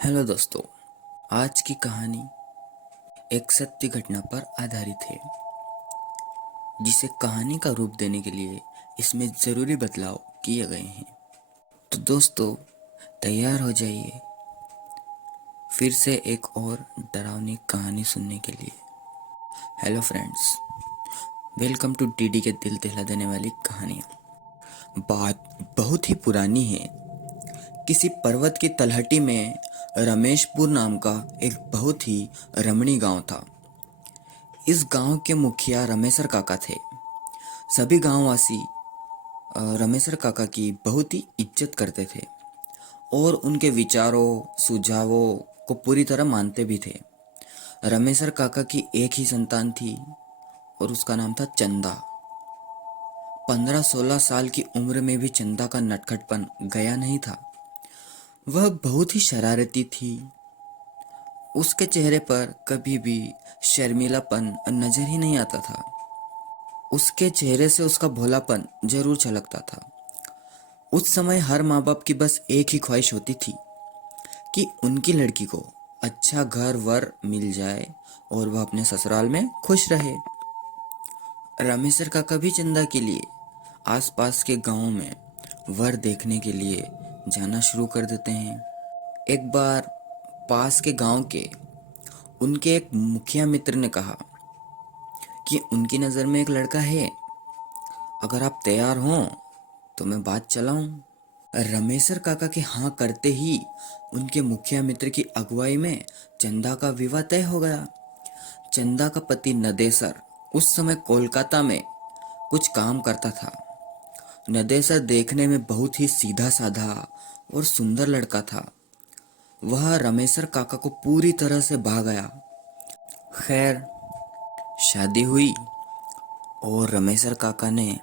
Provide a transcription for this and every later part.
Hello दोस्तों। आज की कहानी एक सत्य घटना पर आधारित है, जिसे कहानी का रूप देने के लिए इसमें ज़रूरी बदलाव किए गए हैं। तो दोस्तों, तैयार हो जाइए फिर से एक और डरावनी कहानी सुनने के लिए। Hello friends, welcome to DD के दिल दहला देने वाली कहानियाँ। बात बहुत ही पुरानी है। किसी पर्वत की तलहटी में रमेशपुर नाम का एक बहुत ही रमणीय गांव था। इस गांव के मुखिया रमेशर काका थे। सभी गांववासी रमेशर काका की बहुत ही इज्जत करते थे और उनके विचारों सुझावों को पूरी तरह मानते भी थे। रमेशर काका की एक ही संतान थी और उसका नाम था चंदा। 15-16 साल की उम्र में भी चंदा का नटखटपन गया नहीं था। वह बहुत ही शरारती थी। उसके चेहरे पर कभी भी शर्मीलापन नजर ही नहीं आता था। उसके चेहरे से उसका भोलापन जरूर झलकता था। उस समय हर माँ बाप की बस एक ही ख्वाहिश होती थी कि उनकी लड़की को अच्छा घर वर मिल जाए और वह अपने ससुराल में खुश रहे। रामेश्वर काका भी चंदा के लिए आसपास के गांवों में वर देखने के लिए जाना शुरू कर देते हैं। एक बार पास के गांव के उनके एक मुखिया मित्र ने कहा कि उनकी नज़र में एक लड़का है, अगर आप तैयार हों तो मैं बात चलाऊं। रमेशर काका के हाँ करते ही उनके मुखिया मित्र की अगुवाई में चंदा का विवाह तय हो गया। चंदा का पति नदेसर उस समय कोलकाता में कुछ काम करता था। नदेसर देखने में बहुत ही सीधा साधा और सुंदर लड़का था। वह रमेशर काका को पूरी तरह से भा गया। खैर, शादी हुई और रमेशर काका ने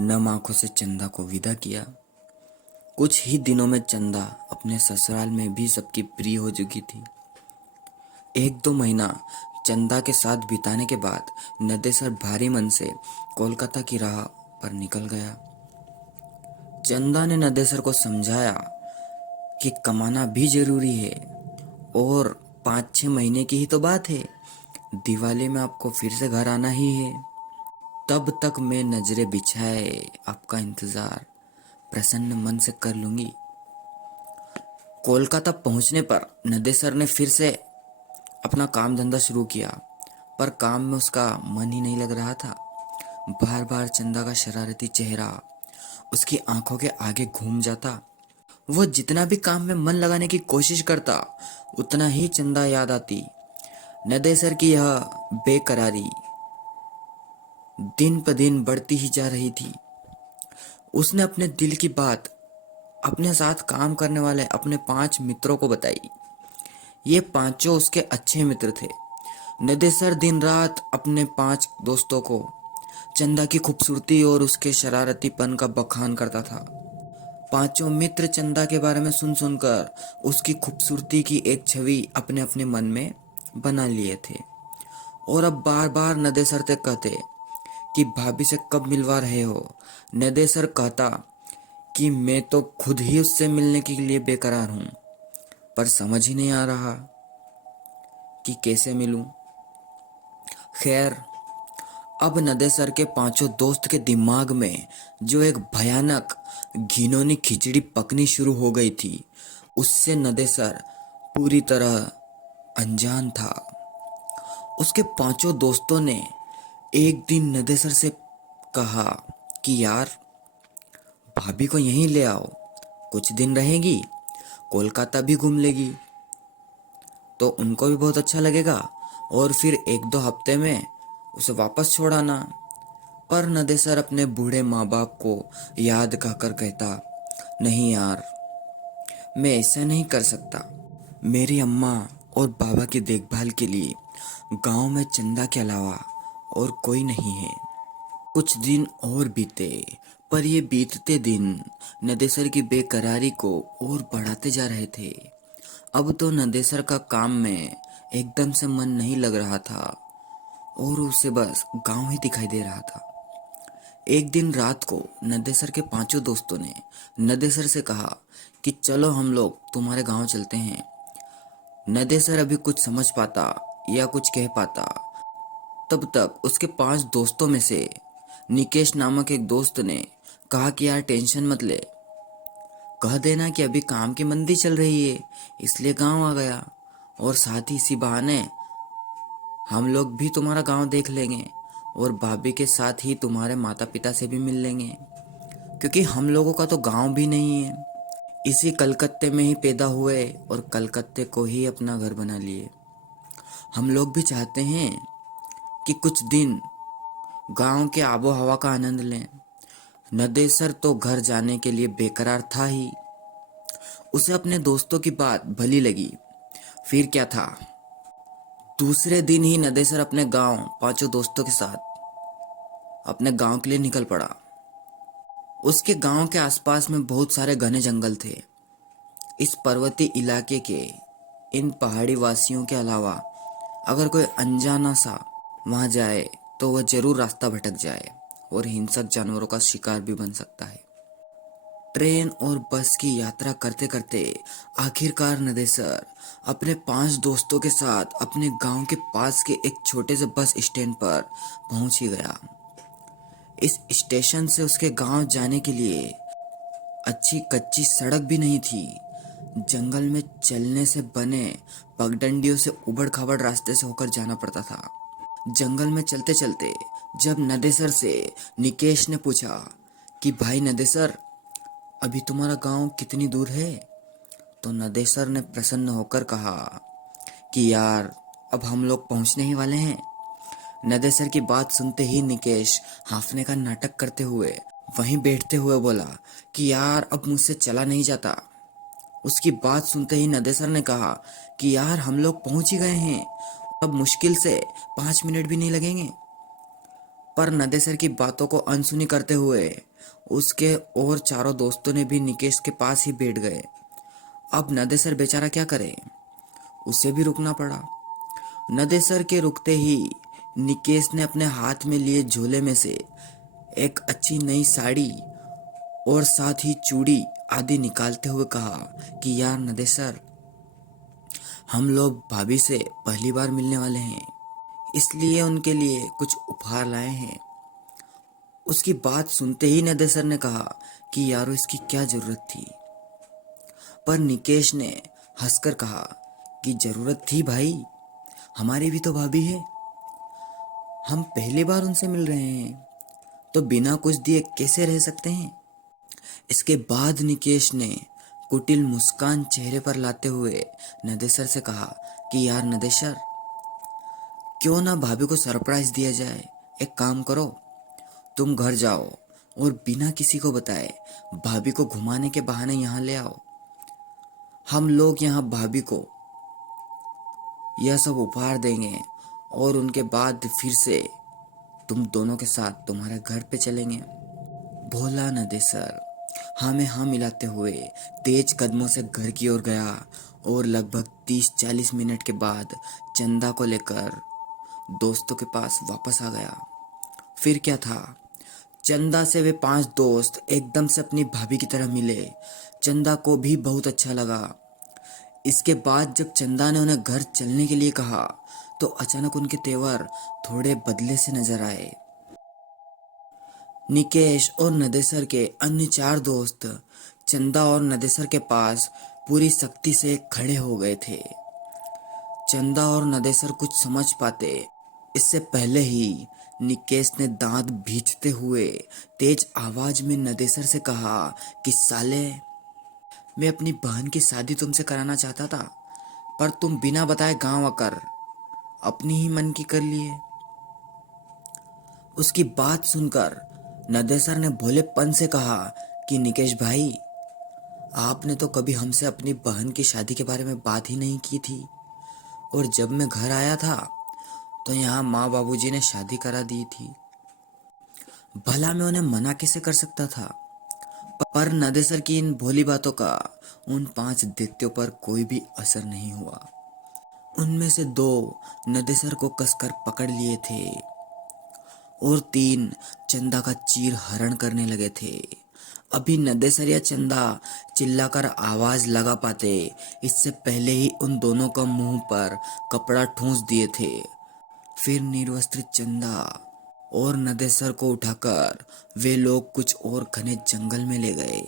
नम आंखों से चंदा को विदा किया। कुछ ही दिनों में चंदा अपने ससुराल में भी सबकी प्रिय हो चुकी थी। 1-2 महीना चंदा के साथ बिताने के बाद नदेसर भारी मन से कोलकाता की राह पर निकल गया। चंदा ने नदेसर को समझाया कि कमाना भी जरूरी है और 5-6 महीने की ही तो बात है, दिवाली में आपको फिर से घर आना ही है। तब तक मैं नजरें बिछाए आपका इंतजार प्रसन्न मन से कर लूंगी। कोलकाता पहुंचने पर नदेसर ने फिर से अपना काम धंधा शुरू किया, पर काम में उसका मन ही नहीं लग रहा था। बार बार चंदा का शरारती चेहरा उसकी आंखों के आगे घूम जाता। वह जितना भी काम में मन लगाने की कोशिश करता, उतना ही चंदा याद आती। नदेसर की यह बेकरारी दिन प दिन बढ़ती ही जा रही थी। उसने अपने दिल की बात अपने साथ काम करने वाले अपने 5 मित्रों को बताई। ये पांचों उसके अच्छे मित्र थे। नदेसर दिन रात अपने 5 दोस्तों को चंदा की खूबसूरती और उसके शरारतीपन का बखान करता था। पांचों मित्र चंदा के बारे में सुन सुनकर उसकी खूबसूरती की एक छवि अपने अपने मन में बना लिए थे और अब बार बार नदेसर से कहते कि भाभी से कब मिलवा रहे हो। नदेसर कहता कि मैं तो खुद ही उससे मिलने के लिए बेकरार हूं, पर समझ ही नहीं आ रहा कि कैसे मिलूं। खैर, अब नदेसर के पांचों दोस्त के दिमाग में जो एक भयानक घिनौनी खिचड़ी पकनी शुरू हो गई थी, उससे नदेसर पूरी तरह अनजान था। उसके पांचों दोस्तों ने एक दिन नदेसर से कहा कि यार, भाभी को यहीं ले आओ, कुछ दिन रहेगी, कोलकाता भी घूम लेगी तो उनको भी बहुत अच्छा लगेगा और फिर 1-2 हफ्ते में उसे वापस छोड़ आना। पर नदेसर अपने बूढ़े माँ बाप को याद कहकर कहता, नहीं यार, मैं ऐसा नहीं कर सकता। मेरी अम्मा और बाबा की देखभाल के लिए गांव में चंदा के अलावा और कोई नहीं है। कुछ दिन और बीते, पर ये बीतते दिन नदेसर की बेकरारी को और बढ़ाते जा रहे थे। अब तो नदेसर का काम में एकदम से मन नहीं लग रहा था और उसे बस गांव ही दिखाई दे रहा था। एक दिन रात को नदेसर के पांचों दोस्तों ने नदेसर से कहा कि चलो हम लोग तुम्हारे गांव चलते हैं। नदेसर अभी कुछ समझ पाता या कुछ कह पाता, तब तक उसके पांच दोस्तों में से निकेश नामक एक दोस्त ने कहा कि यार टेंशन मत ले, कह देना कि अभी काम की मंदी चल रही है इसलिए गांव आ गया, और साथ ही इसी बहाने हम लोग भी तुम्हारा गांव देख लेंगे और भाभी के साथ ही तुम्हारे माता पिता से भी मिल लेंगे, क्योंकि हम लोगों का तो गांव भी नहीं है। इसी कलकत्ते में ही पैदा हुए और कलकत्ते को ही अपना घर बना लिए। हम लोग भी चाहते हैं कि कुछ दिन गांव के आबो हवा का आनंद लें। नदेसर तो घर जाने के लिए बेकरार था ही। उसे अपने दोस्तों की बात भली लगी। फिर क्या था, दूसरे दिन ही नदेसर अपने गांव पांचों दोस्तों के साथ अपने गांव के लिए निकल पड़ा। उसके गांव के आसपास में बहुत सारे घने जंगल थे। इस पर्वतीय इलाके के इन पहाड़ी वासियों के अलावा अगर कोई अनजाना सा वहां जाए तो वह जरूर रास्ता भटक जाए और हिंसक जानवरों का शिकार भी बन सकता है। ट्रेन और बस की यात्रा करते करते आखिरकार नदेसर अपने पांच दोस्तों के साथ अपने गांव के पास के एक छोटे से बस स्टैंड पर पहुंच ही गया। इस स्टेशन से उसके गांव जाने के लिए अच्छी कच्ची सड़क भी नहीं थी। जंगल में चलने से बने पगडंडियों से उबड़ खाबड़ रास्ते से होकर जाना पड़ता था। जंगल में चलते चलते जब नदेसर से निकेश ने पूछा कि भाई नदेसर, अभी तुम्हारा गांव कितनी दूर है, तो नदेसर ने प्रसन्न होकर कहा कि यार अब हम लोग पहुंचने ही वाले हैं। नदेसर की बात सुनते ही निकेश हांफने का नाटक करते हुए वहीं बैठते हुए बोला कि यार अब मुझसे चला नहीं जाता। उसकी बात सुनते ही नदेसर ने कहा कि यार हम लोग पहुंच ही गए हैं, अब मुश्किल से 5 मिनट भी नहीं लगेंगे। पर नदेसर की बातों को अनसुनी करते हुए उसके और चारों दोस्तों ने भी निकेश के पास ही बैठ गए। अब नदेसर बेचारा क्या करे, उसे भी रुकना पड़ा। नदेसर के रुकते ही निकेश ने अपने हाथ में लिए झोले में से एक अच्छी नई साड़ी और साथ ही चूड़ी आदि निकालते हुए कहा कि यार नदेसर, हम लोग भाभी से पहली बार मिलने वाले हैं, इसलिए उनके लिए कुछ उपहार लाए हैं। उसकी बात सुनते ही नदेसर ने कहा कि यारो इसकी क्या जरूरत थी, पर निकेश ने हंसकर कहा कि जरूरत थी भाई, हमारी भी तो भाभी है, हम पहली बार उनसे मिल रहे हैं तो बिना कुछ दिए कैसे रह सकते हैं। इसके बाद निकेश ने कुटिल मुस्कान चेहरे पर लाते हुए नदेसर से कहा कि यार नदेसर, क्यों ना भाभी को सरप्राइज दिया जाए। एक काम करो, तुम घर जाओ और बिना किसी को बताए भाभी को घुमाने के बहाने यहाँ ले आओ। हम लोग यहाँ भाभी को यह सब उपहार देंगे और उनके बाद फिर से तुम दोनों के साथ तुम्हारे घर पे चलेंगे। भोला नदेसर हाँ में हाँ मिलाते हुए तेज कदमों से घर की ओर गया और लगभग 30-40 मिनट के बाद चंदा को लेकर दोस्तों के पास वापस आ गया। फिर क्या था, चंदा से वे पांच दोस्त एकदम से अपनी भाभी की तरह मिले। चंदा को भी बहुत अच्छा लगा। इसके बाद जब चंदा ने उन्हें घर चलने के लिए कहा तो अचानक उनके तेवर थोड़े बदले से नजर आए। निकेश और नदेसर के अन्य चार दोस्त चंदा और नदेसर के पास पूरी सख्ती से खड़े हो गए थे। चंदा और नदेसर कुछ समझ पाते इससे पहले ही निकेश ने दांत भींचते हुए तेज आवाज में नदेसर से कहा कि साले, मैं अपनी बहन की शादी तुमसे कराना चाहता था, पर तुम बिना बताए गांव आकर अपनी ही मन की कर लिए। उसकी बात सुनकर नदेसर ने भोलेपन से कहा कि निकेश भाई, आपने तो कभी हमसे अपनी बहन की शादी के बारे में बात ही नहीं की थी, और जब मैं घर आया था तो यहाँ माँ बाबूजी ने शादी करा दी थी। भला मैं उन्हें मना कैसे कर सकता था। पर नदेसर की इन भोली बातों का उन पांच दैत्यों पर कोई भी असर नहीं हुआ। उनमें से दो नदेसर को कसकर पकड़ लिए थे और तीन चंदा का चीर हरण करने लगे थे। अभी नदेसर या चंदा चिल्लाकर आवाज लगा पाते, इससे पहले ही उन दोनों का मुंह पर कपड़ा ठूंस दिए थे। फिर निर्वस्त्र चंदा और नदेसर को उठाकर वे लोग कुछ और घने जंगल में ले गए।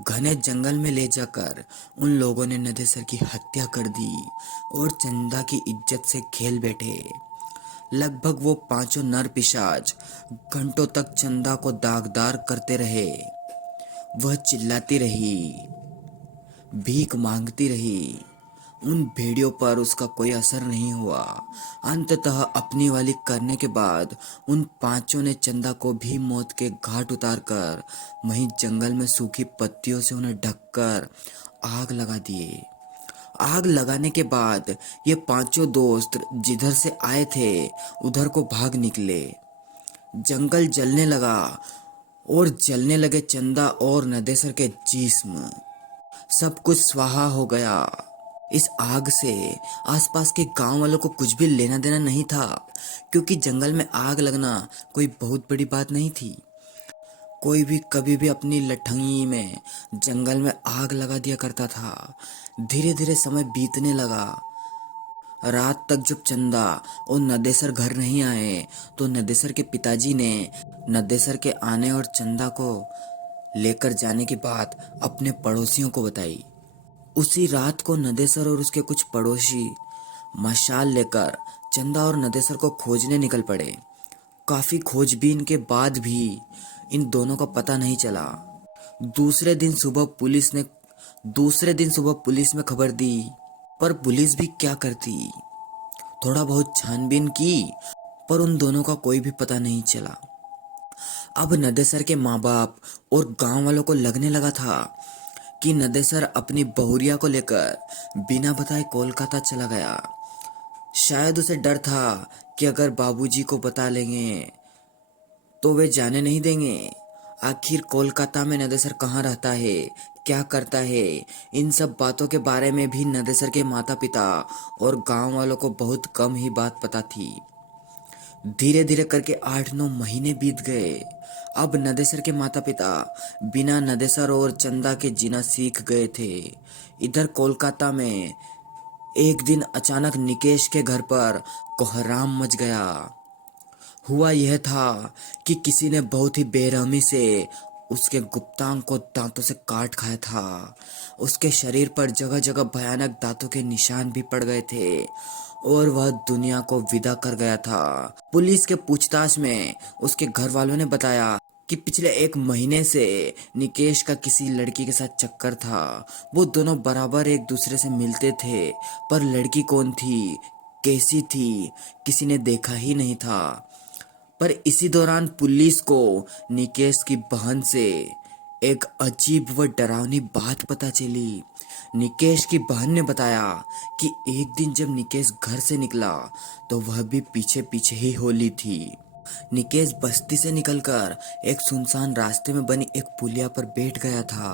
घने जंगल में ले जाकर उन लोगों ने नदेसर की हत्या कर दी और चंदा की इज्जत से खेल बैठे। लगभग वो पांचों नर पिशाच घंटों तक चंदा को दागदार करते रहे। वह चिल्लाती रही, भीख मांगती रही। उन भेड़ियों पर उसका कोई असर नहीं हुआ। अंततः अपनी वाली करने के बाद उन पांचों ने चंदा को भी मौत के घाट उतारकर वहीं जंगल में सूखी पत्तियों से उन्हें ढककर आग लगा दिए। आग लगाने के बाद ये पांचों दोस्त जिधर से आए थे उधर को भाग निकले। जंगल जलने लगा और जलने लगे चंदा और नदेसर के जिस्म। सब कुछ स्वाहा हो गया। इस आग से आसपास के गांव वालों को कुछ भी लेना देना नहीं था, क्योंकि जंगल में आग लगना कोई बहुत बड़ी बात नहीं थी। कोई भी कभी भी अपनी लठंगी में जंगल में आग लगा दिया करता था। धीरे धीरे समय बीतने लगा। रात तक जब चंदा और नदेसर घर नहीं आए तो नदेसर के पिताजी ने नदेसर के आने और चंदा को लेकर जाने की बात अपने पड़ोसियों को बताई। उसी रात को नदेसर और उसके कुछ पड़ोसी मशाल लेकर चंदा और नदेसर को खोजने निकल पड़े। काफी खोजबीन के बाद भी इन दोनों का पता नहीं चला। दूसरे दिन सुबह पुलिस में खबर दी, पर पुलिस भी क्या करती। थोड़ा बहुत छानबीन की, पर उन दोनों का कोई भी पता नहीं चला। अब नदेसर के माँ बाप और गांव वालों को लगने लगा था कि नदेसर अपनी बहुरिया को लेकर बिना बताए कोलकाता चला गया। शायद उसे डर था कि अगर बाबूजी को बता लेंगे तो वे जाने नहीं देंगे। आखिर कोलकाता में नदेसर कहाँ रहता है, क्या करता है, इन सब बातों के बारे में भी नदेसर के माता पिता और गांव वालों को बहुत कम ही बात पता थी। धीरे धीरे करके 8-9 महीने बीत गए। अब नदेसर के माता पिता बिना नदेसर और चंदा के जीना सीख गए थे। इधर कोलकाता में एक दिन अचानक निकेश के घर पर कोहराम मच गया। हुआ यह था कि किसी ने बहुत ही बेरहमी से उसके गुप्तांग को दांतों से काट खाया था। उसके शरीर पर जगह जगह भयानक दांतों के निशान भी पड़ गए थे और वह दुनिया को विदा कर गया था। पुलिस के पूछताछ में उसके घर वालों ने बताया कि पिछले 1 महीने से निकेश का किसी लड़की के साथ चक्कर था। वो दोनों बराबर एक दूसरे से मिलते थे, पर लड़की कौन थी, कैसी थी, किसी ने देखा ही नहीं था। पर इसी दौरान पुलिस को निकेश की बहन से एक अजीब व डरावनी बात पता चली। निकेश की बहन ने बताया कि एक दिन जब निकेश घर से निकला तो वह भी पीछे पीछे ही होली थी। निकेश बस्ती से निकलकर एक सुनसान रास्ते में बनी एक पुलिया पर बैठ गया था।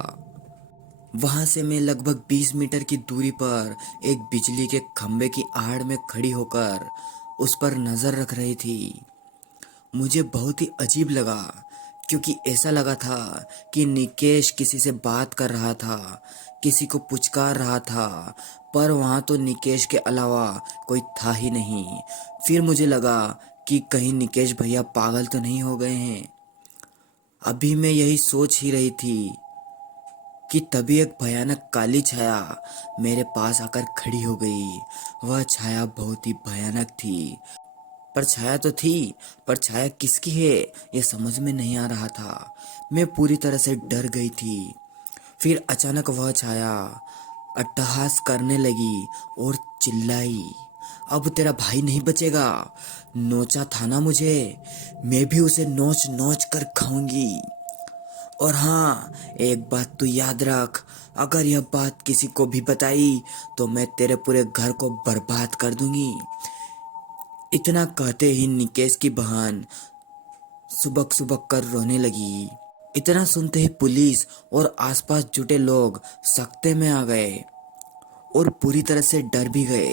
वहां से मैं लगभग 20 मीटर की दूरी पर एक बिजली के खंभे की आड़ में खड़ी होकर उस पर नजर रख रही थी। मुझे बहुत ही अजीब लगा, क्योंकि ऐसा लगा था कि निकेश किसी से बात कर रहा था, किसी को पुचकार रहा था, पर वहां तो निकेश के अलावा कोई था ही नहीं। फिर मुझे लगा कि कहीं निकेश भैया पागल तो नहीं हो गए हैं। अभी मैं यही सोच ही रही थी कि तभी एक भयानक काली छाया मेरे पास आकर खड़ी हो गई। वह छाया बहुत ही भयानक थी। पर छाया तो थी, पर छाया किसकी है यह समझ में नहीं आ रहा था। मैं पूरी तरह से डर गई थी। फिर अचानक वह छाया अट्टहास करने लगी और चिल्लाई, अब तेरा भाई नहीं बचेगा। नोचा था ना मुझे, मैं भी उसे नोच नोच कर खाऊंगी। और हाँ, एक बात तू याद रख, अगर यह बात किसी को भी बताई तो मैं तेरे पूरे घर को बर्बाद कर दूंगी। इतना कहते ही निकेश की बहन सुबक सुबक कर रोने लगी। इतना सुनते ही पुलिस और आसपास जुटे लोग सकते में आ गए और पूरी तरह से डर भी गए,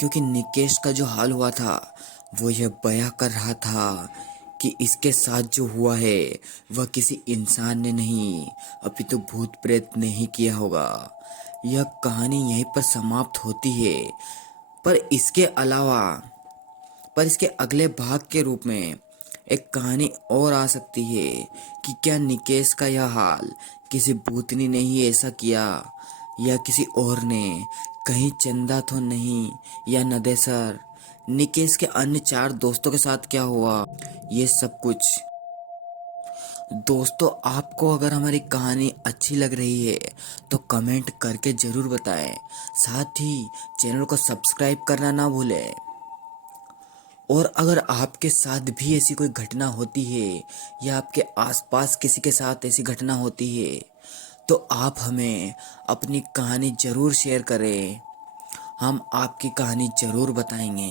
क्योंकि निकेश का जो हाल हुआ था वो यह बयां कर रहा था कि इसके साथ जो हुआ है वह किसी इंसान ने नहीं अपितु भूत प्रेत ने ही किया होगा। यह कहानी यहीं पर समाप्त होती है, पर इसके अलावा पर इसके अगले भाग के रूप में एक कहानी और आ सकती है कि क्या निकेश का यह हाल किसी भूतनी ने ही ऐसा किया या किसी और ने, कहीं चंदा तो नहीं या नदेसर, निकेश के अन्य 4 दोस्तों के साथ क्या हुआ, ये सब कुछ। दोस्तों, आपको अगर हमारी कहानी अच्छी लग रही है तो कमेंट करके ज़रूर बताएं। साथ ही चैनल को सब्सक्राइब करना ना भूलें। और अगर आपके साथ भी ऐसी कोई घटना होती है या आपके आसपास किसी के साथ ऐसी घटना होती है तो आप हमें अपनी कहानी ज़रूर शेयर करें। हम आपकी कहानी ज़रूर बताएंगे।